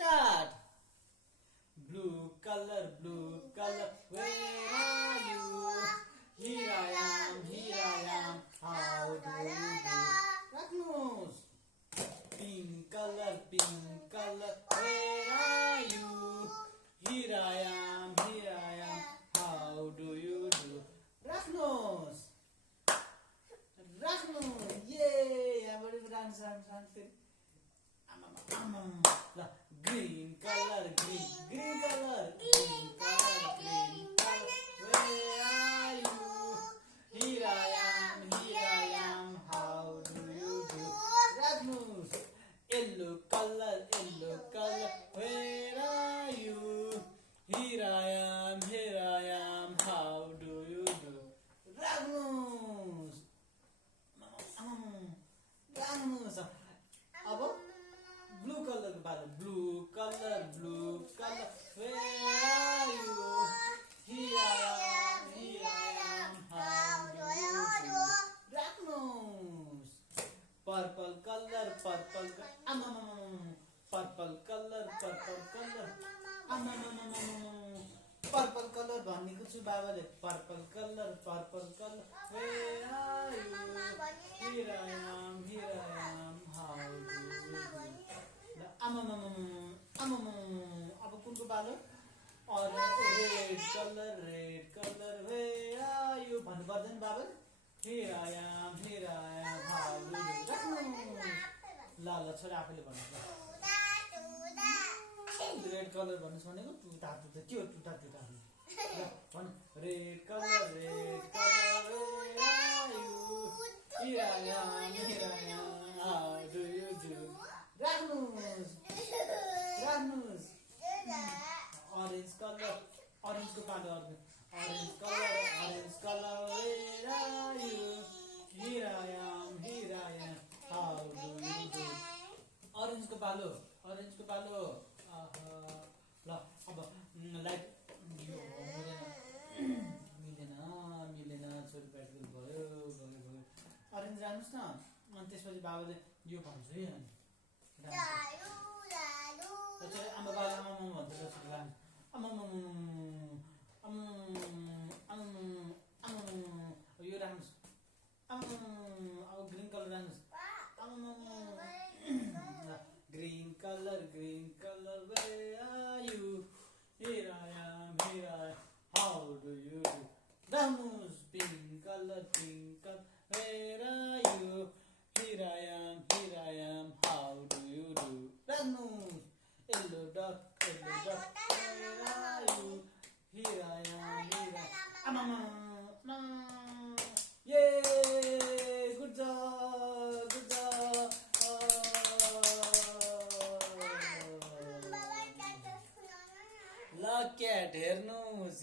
Start. Blue color, where are you? Here I am, how do you do? Red nose. Pink color, where are you? Here I am, how do you do? Red nose. Yay! Everybody run. Green color, green color. Where are you? Here I am, how do you do? Red nose. Yellow color, where are you? Here I am, how do you do? Red nose. अब blue colour को बालो blue colour where are you? Here I am, how do you do? Red nose. Purple color purple color भनेको छु बाबाले purple colour where are you? Here I am, how do you do? अब कुनको बालो red color where are you? भन्नु पर्दैन बाबा Here I am, how do you do? ल छोरा आफैले भन्नु रेड कलर भन्नुस् भनेको टुटा त्यो टुटा भन red colour where are you? Here I am, how do you do? Red nose. Orange color को पालो orange color where are you? Here I am, how do you do? Orange को पालो ल अब लाइक मिलेन छोरी प्र्याक्टिकल भयो arrange राख्नुहोस् न अनि त्यसपछि बाबाले यो भन्छु है आमा बाबा भन्छ यो राख्नुहोस् अब ग्रिन कलर राख्नुहोस् green color where are you? Here I am, how do you do? Ramus. Pink color where are you? Here I am, how do you do? Ramus. Yellow dot where are you? Here I am, yay! Good job. Look at हेर्नुस्